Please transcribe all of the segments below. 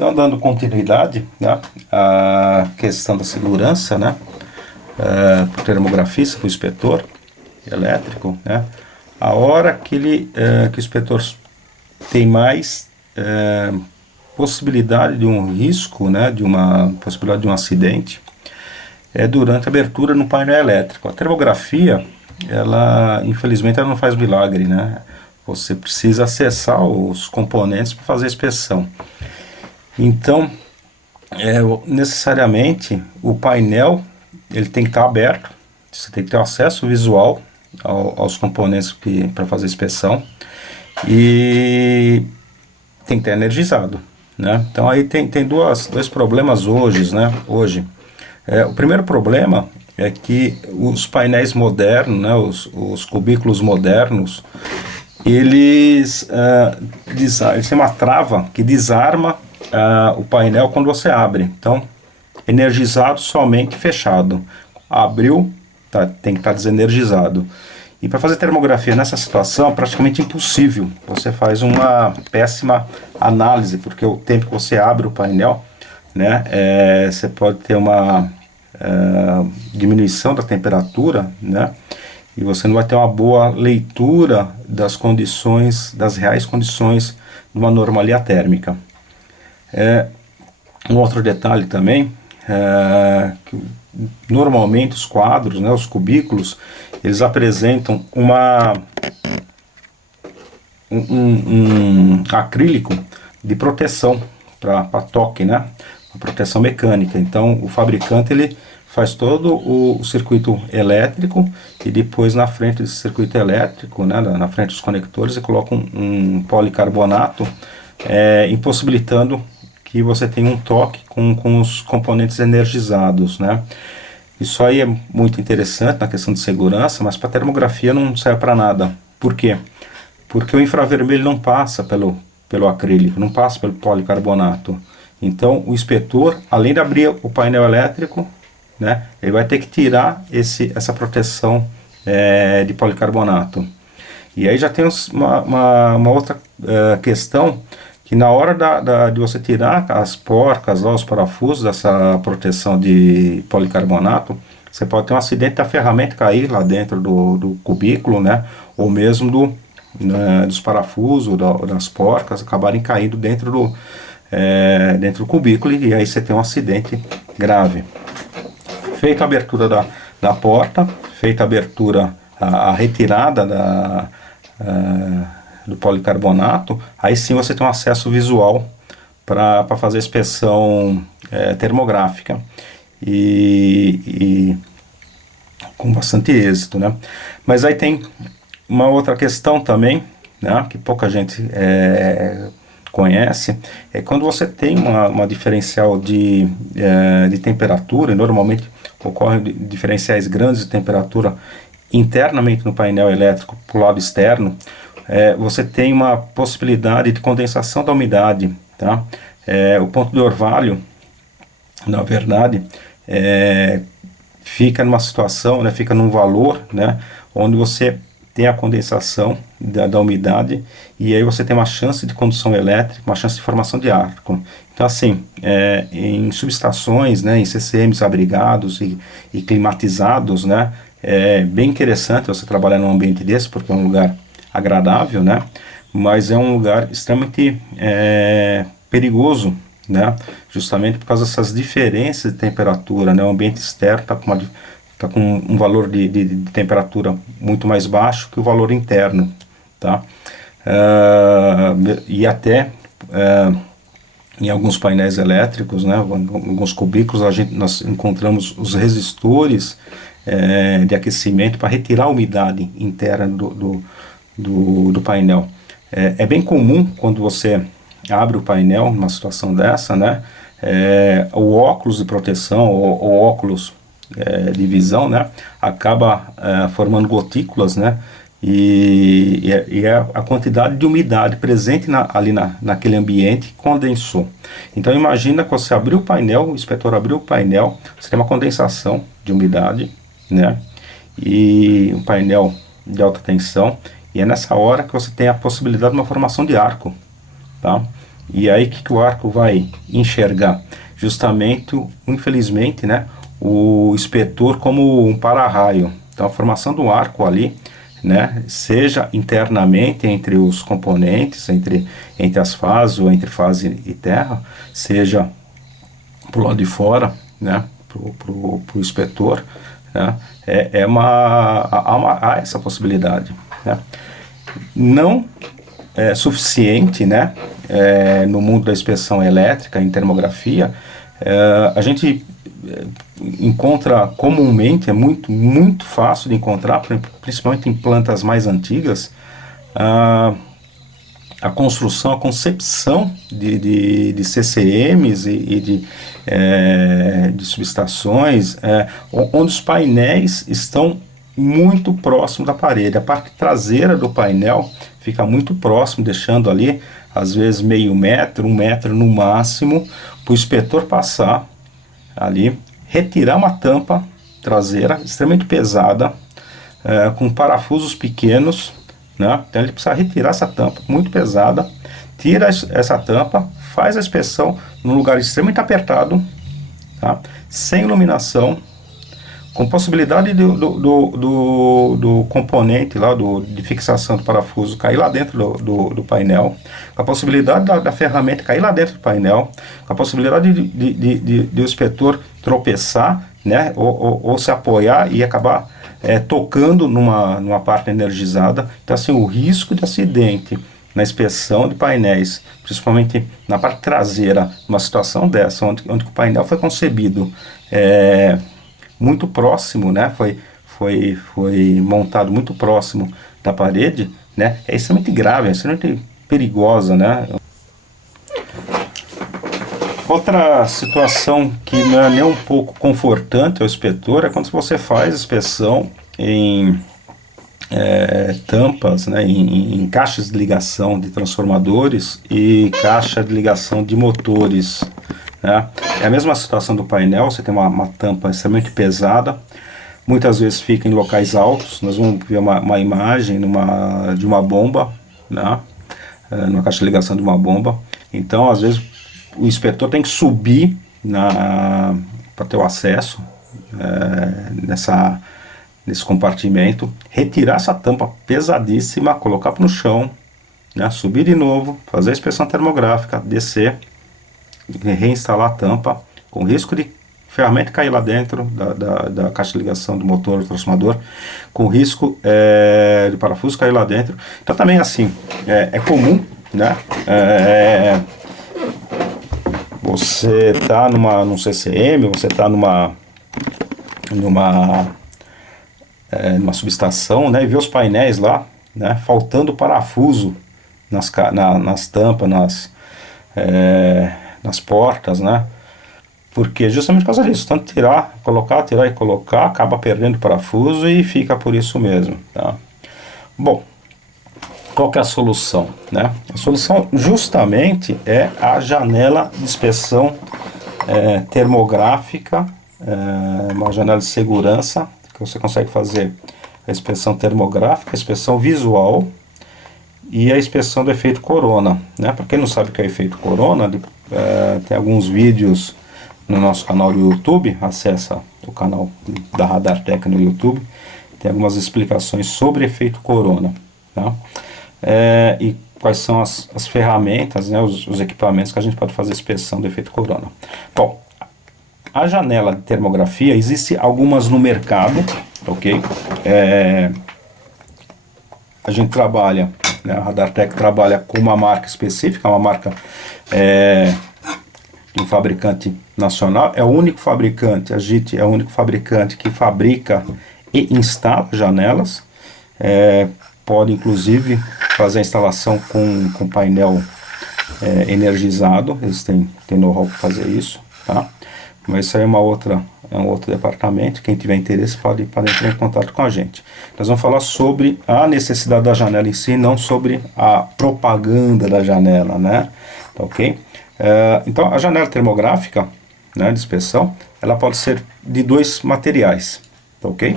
Então, dando continuidade, né, à questão da segurança, né, para o termografista, para o inspetor elétrico, né, a hora que que o inspetor tem mais possibilidade de um risco, né, de uma possibilidade de um acidente, é durante a abertura no painel elétrico. A termografia, ela, infelizmente, ela não faz milagre, né? Você precisa acessar os componentes para fazer a inspeção. Então, necessariamente, o painel ele tem que estar aberto, você tem que ter acesso visual aos componentes para fazer a inspeção e tem que estar energizado, né? Então aí tem dois problemas hoje, né? O primeiro problema é que os painéis modernos, né, os cubículos modernos, eles têm uma trava que desarma o painel quando você abre. Então, energizado somente fechado. Abriu, tem que estar desenergizado. E para fazer termografia nessa situação é praticamente impossível. Você faz uma péssima análise, porque o tempo que você abre o painel, né, você pode ter uma diminuição da temperatura, né, e você não vai ter uma boa leitura das condições, das reais condições de uma anomalia térmica. Um outro detalhe também, que normalmente os quadros, né, os cubículos, eles apresentam um acrílico de proteção para toque, né, uma proteção mecânica. Então o fabricante ele faz todo o circuito elétrico e depois na frente desse circuito elétrico, né, na frente dos conectores, ele coloca um policarbonato, impossibilitando que você tenha um toque com os componentes energizados, né. Isso aí é muito interessante na questão de segurança, mas para termografia não serve para nada. Por quê? Porque o infravermelho não passa pelo acrílico, não passa pelo policarbonato. Então o inspetor, além de abrir o painel elétrico, né, ele vai ter que tirar essa proteção de policarbonato. E aí já tem uma outra questão, que na hora de você tirar as porcas, os parafusos dessa proteção de policarbonato, você pode ter um acidente da ferramenta cair lá dentro do cubículo, né, ou mesmo dos parafusos, das porcas acabarem caindo dentro do cubículo, e aí você tem um acidente grave. Feita a abertura da porta, feita a abertura, a retirada do policarbonato, aí sim você tem um acesso visual para fazer a inspeção termográfica e com bastante êxito, né? Mas aí tem uma outra questão também, né, que pouca gente conhece, é quando você tem uma diferencial de temperatura, e normalmente ocorrem diferenciais grandes de temperatura internamente no painel elétrico para o lado externo, você tem uma possibilidade de condensação da umidade, tá? O ponto de orvalho, na verdade, fica numa situação, né, fica num valor, né, onde você tem a condensação da umidade, e aí você tem uma chance de condução elétrica, uma chance de formação de arco. Então assim, em subestações, né, em CCMs abrigados e climatizados, né, é bem interessante você trabalhar num ambiente desse, porque é um lugar agradável, né, mas é um lugar extremamente perigoso, né, justamente por causa dessas diferenças de temperatura, né. O ambiente externo está com um valor de temperatura muito mais baixo que o valor interno, tá? E até em alguns painéis elétricos, né, alguns cubículos, nós encontramos os resistores de aquecimento para retirar a umidade interna do painel. É bem comum quando você abre o painel numa situação dessa, né, o óculos de proteção, o óculos de visão, né, acaba formando gotículas, né, e a quantidade de umidade presente ali naquele ambiente condensou. Então imagina que você abriu o painel, o inspetor abriu o painel, você tem uma condensação de umidade, né, e um painel de alta tensão, e é nessa hora que você tem a possibilidade de uma formação de arco, tá? E aí o que, que o arco vai enxergar? Justamente, infelizmente, né, o inspetor como um para-raio. Então a formação do arco ali, né, seja internamente entre os componentes, entre as fases, ou entre fase e terra, seja para o lado de fora, né, pro inspetor, né, há essa possibilidade, né. Não é suficiente, né, no mundo da inspeção elétrica, em termografia, a gente encontra comumente, é muito fácil de encontrar, principalmente em plantas mais antigas, a construção, a concepção de CCMs e de subestações, onde os painéis estão muito próximo da parede. A parte traseira do painel fica muito próximo, deixando ali, às vezes, meio metro, 1 metro no máximo, para o inspetor passar ali, retirar uma tampa traseira extremamente pesada, com parafusos pequenos, né? Então ele precisa retirar essa tampa muito pesada, tira essa tampa, faz a inspeção num lugar extremamente apertado, tá? Sem iluminação, com possibilidade do componente lá, de fixação do parafuso cair lá dentro do painel, com a possibilidade da ferramenta cair lá dentro do painel, com a possibilidade de o inspetor tropeçar, né, ou se apoiar e acabar tocando numa parte energizada. Então, assim, o risco de acidente na inspeção de painéis, principalmente na parte traseira, numa situação dessa, onde o painel foi concebido muito próximo, né, foi montado muito próximo da parede, né, é extremamente grave, é extremamente perigosa, né. Outra situação que não é nem um pouco confortante ao inspetor é quando você faz inspeção em tampas, né, em caixas de ligação de transformadores e caixa de ligação de motores, né. É a mesma situação do painel, você tem uma tampa extremamente pesada, muitas vezes fica em locais altos. Nós vamos ver uma imagem de uma bomba, né, numa caixa de ligação de uma bomba. Então, às vezes, o inspetor tem que subir para ter o acesso nesse compartimento, retirar essa tampa pesadíssima, colocar no chão, né, subir de novo, fazer a inspeção termográfica, descer, reinstalar a tampa, com risco de ferramenta cair lá dentro da caixa de ligação do motor, do transformador, com risco de parafuso cair lá dentro. Então também assim, é comum, né, você está num CCM, você está numa subestação, né, e vê os painéis lá, né, faltando parafuso nas tampas, nas portas, né, porque justamente por causa disso, tanto tirar e colocar, acaba perdendo parafuso e fica por isso mesmo, tá? Bom, qual que é a solução, né? A solução justamente é a janela de inspeção termográfica, uma janela de segurança, que você consegue fazer a inspeção termográfica, a inspeção visual e a inspeção do efeito corona, né? Para quem não sabe o que é efeito corona, tem alguns vídeos no nosso canal do YouTube, acessa o canal da Radartec no YouTube, tem algumas explicações sobre efeito corona, tá? E quais são as ferramentas, né, os equipamentos que a gente pode fazer inspeção do efeito corona. Bom, a janela de termografia, existe algumas no mercado, ok? A gente trabalha, né, a Radartec trabalha com uma marca específica, uma marca de um fabricante nacional, é o único fabricante, a JIT é o único fabricante que fabrica e instala janelas, pode inclusive fazer a instalação com painel energizado, eles têm know-how para fazer isso, tá? Mas isso aí é um outro departamento, quem tiver interesse pode entrar em contato com a gente. Nós vamos falar sobre a necessidade da janela em si, não sobre a propaganda da janela, né? Tá, ok? Então a janela termográfica, né, de inspeção, ela pode ser de 2 materiais, tá, ok?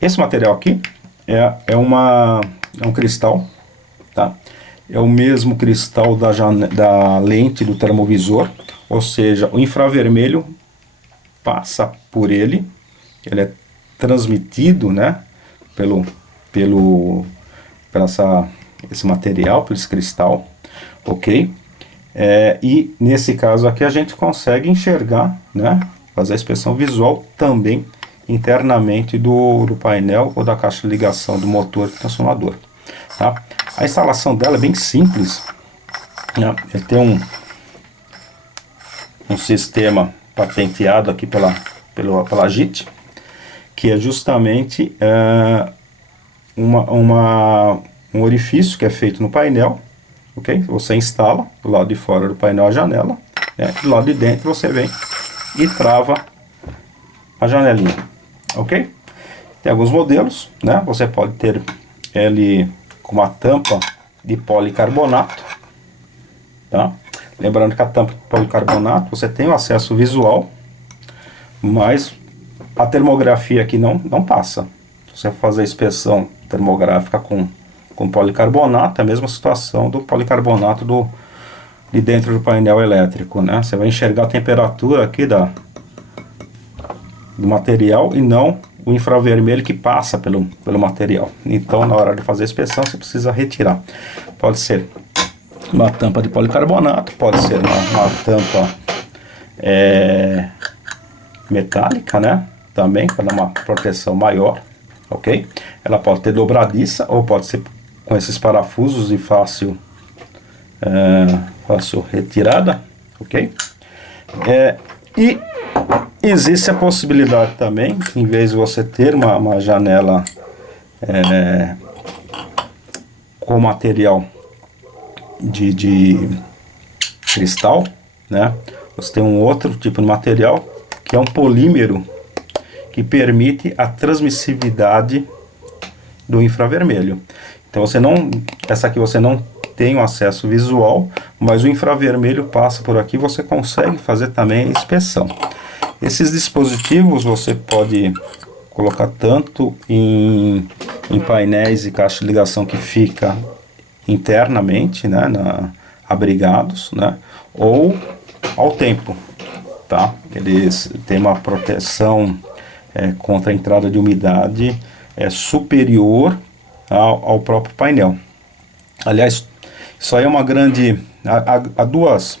Esse material aqui é um cristal, tá? é o mesmo cristal da lente do termovisor, ou seja, o infravermelho passa por ele é transmitido, né, esse material, por esse cristal, ok? E nesse caso aqui a gente consegue enxergar, né, fazer a inspeção visual também internamente do painel ou da caixa de ligação do motor transformador, tá? A instalação dela é bem simples, né? Ele tem um sistema patenteado aqui pela JIT, que é justamente um orifício que é feito no painel, ok? Você instala do lado de fora do painel a janela, né? Do lado de dentro você vem e trava a janelinha, ok? Tem alguns modelos, né? Você pode ter ele com uma tampa de policarbonato, tá? Lembrando que a tampa de policarbonato você tem o acesso visual, mas a termografia aqui não passa. Se você fazer a inspeção termográfica com policarbonato, é a mesma situação do policarbonato de dentro do painel elétrico, né? Você vai enxergar a temperatura aqui do material e não o infravermelho que passa pelo material. Então, na hora de fazer a inspeção, você precisa retirar. Pode ser uma tampa de policarbonato, pode ser uma tampa metálica, né? Também, para dar uma proteção maior, ok? Ela pode ter dobradiça ou pode ser com esses parafusos de fácil retirada, ok? E existe a possibilidade também, em vez de você ter uma janela com material de cristal, né? Você tem um outro tipo de material que é um polímero que permite a transmissividade do infravermelho. Então essa aqui você não tem o acesso visual, mas o infravermelho passa por aqui, você consegue fazer também a inspeção. Esses dispositivos você pode colocar tanto em painéis e caixa de ligação que fica internamente, né, abrigados, né, ou ao tempo, tá? Eles têm uma proteção contra a entrada de umidade superior ao próprio painel. Aliás, isso aí é uma grande... Há duas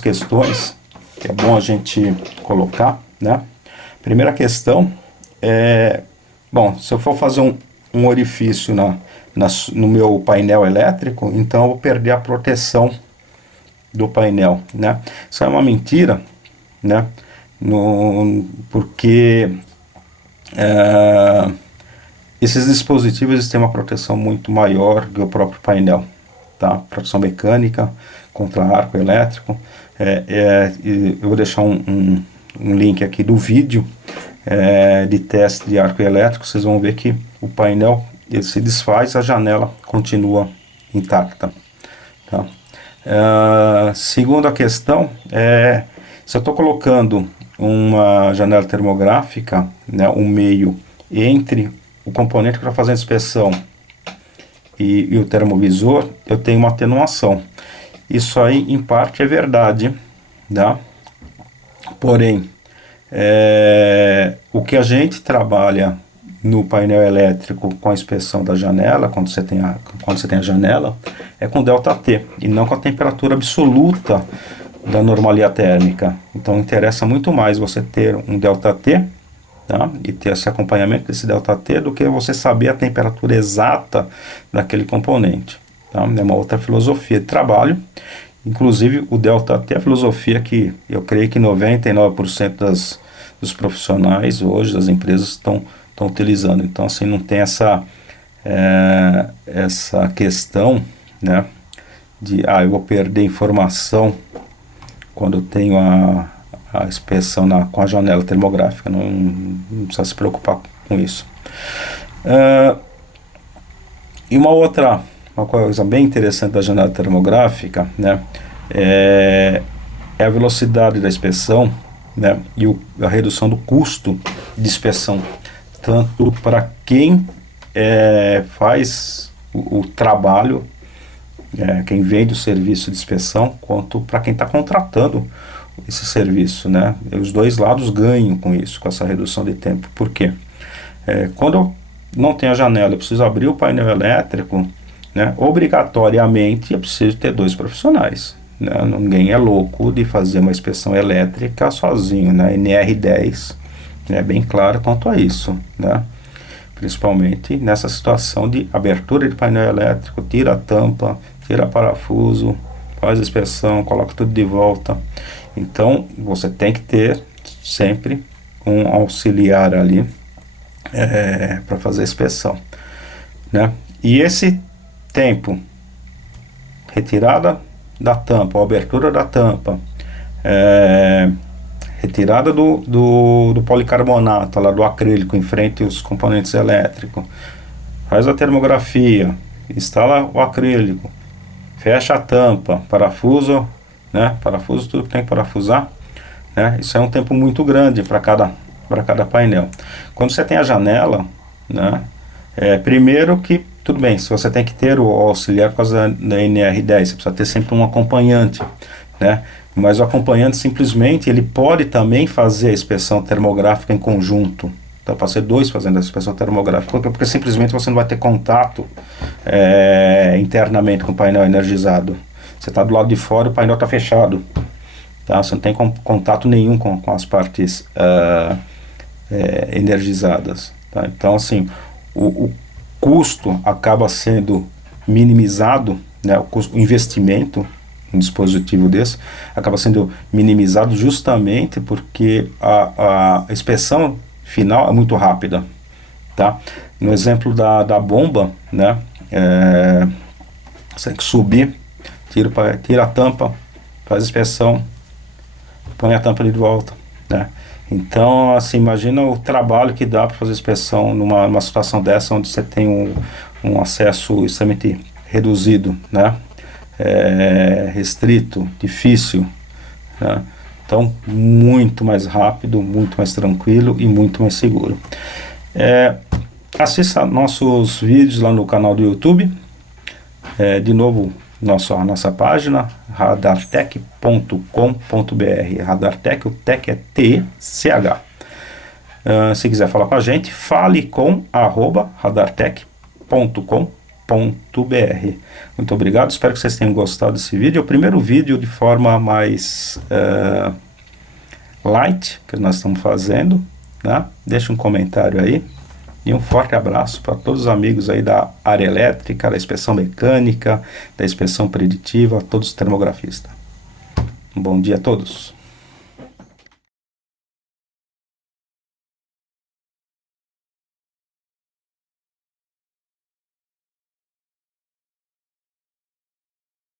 questões que é bom a gente colocar, né? Primeira questão bom, se eu for fazer um orifício no meu painel elétrico, então eu vou perder a proteção do painel, né? Isso é uma mentira, né? Porque esses dispositivos têm uma proteção muito maior que o próprio painel, tá? Proteção mecânica contra arco elétrico. Eu vou deixar um link aqui do vídeo de teste de arco elétrico. Vocês vão ver que o painel ele se desfaz, a janela continua intacta, tá? Segunda questão se eu estou colocando uma janela termográfica, né, um meio entre o componente que está fazendo a inspeção e o termovisor, eu tenho uma atenuação. Isso aí em parte é verdade, tá? Porém, o que a gente trabalha no painel elétrico com a inspeção da janela, quando você tem a janela, é com ΔT e não com a temperatura absoluta da anomalia térmica. Então interessa muito mais você ter um ΔT, tá? E ter esse acompanhamento desse ΔT do que você saber a temperatura exata daquele componente, tá? É uma outra filosofia de trabalho. Inclusive o ΔT é a filosofia que eu creio que 99% dos profissionais hoje, das empresas, estão utilizando. Então assim, não tem essa questão, né, de eu vou perder informação quando eu tenho a inspeção com a janela termográfica. Não precisa se preocupar com isso. E uma coisa bem interessante da janela termográfica, né, é a velocidade da inspeção, né, e a redução do custo de inspeção, tanto para quem faz o trabalho quem vende o serviço de inspeção, quanto para quem está contratando esse serviço, né? Os dois lados ganham com isso, com essa redução de tempo. Por quê? Quando eu não tenho a janela, eu preciso abrir o painel elétrico, né? Obrigatoriamente eu preciso ter 2 profissionais, né? Ninguém é louco de fazer uma inspeção elétrica sozinho, né? NR10 é bem claro quanto a isso, né? Principalmente nessa situação de abertura de painel elétrico, tira a tampa, tira parafuso, faz a inspeção, coloca tudo de volta. Então você tem que ter sempre um auxiliar ali para fazer a inspeção, né? E esse tempo, retirada da tampa, ou abertura da tampa, retirada do policarbonato, lá do acrílico, em frente aos componentes elétricos, faz a termografia, instala o acrílico, fecha a tampa, parafuso, né? Parafuso, tudo que tem que parafusar, né? Isso é um tempo muito grande para cada painel. Quando você tem a janela, né? Primeiro que, tudo bem, se você tem que ter o auxiliar por causa da NR10, você precisa ter sempre um acompanhante, né? Mas o acompanhante simplesmente, ele pode também fazer a inspeção termográfica em conjunto. Então pode ser 2 fazendo a inspeção termográfica, porque simplesmente você não vai ter contato internamente com o painel energizado. Você está do lado de fora, o painel está fechado, tá? Você não tem contato nenhum com as partes energizadas, tá? Então assim, o custo acaba sendo minimizado, né? O investimento um dispositivo desse acaba sendo minimizado justamente porque a inspeção final é muito rápida, tá? No exemplo da bomba, né? Você tem que subir, tira a tampa, faz a inspeção, põe a tampa de volta, né? Então, assim, imagina o trabalho que dá para fazer inspeção numa situação dessa, onde você tem um acesso extremamente reduzido, né? Restrito, difícil, né? Então muito mais rápido, muito mais tranquilo e muito mais seguro. Assista nossos vídeos lá no canal do YouTube, de novo nossa página radartech.com.br. Radartech, o tech é TECH. Se quiser falar com a gente, fale com @radartech.com.br. Muito obrigado, espero que vocês tenham gostado desse vídeo. É o primeiro vídeo de forma mais light que nós estamos fazendo, né? Deixa um comentário aí e um forte abraço para todos os amigos aí da área elétrica, da inspeção mecânica, da inspeção preditiva, todos os termografistas. Um bom dia a todos.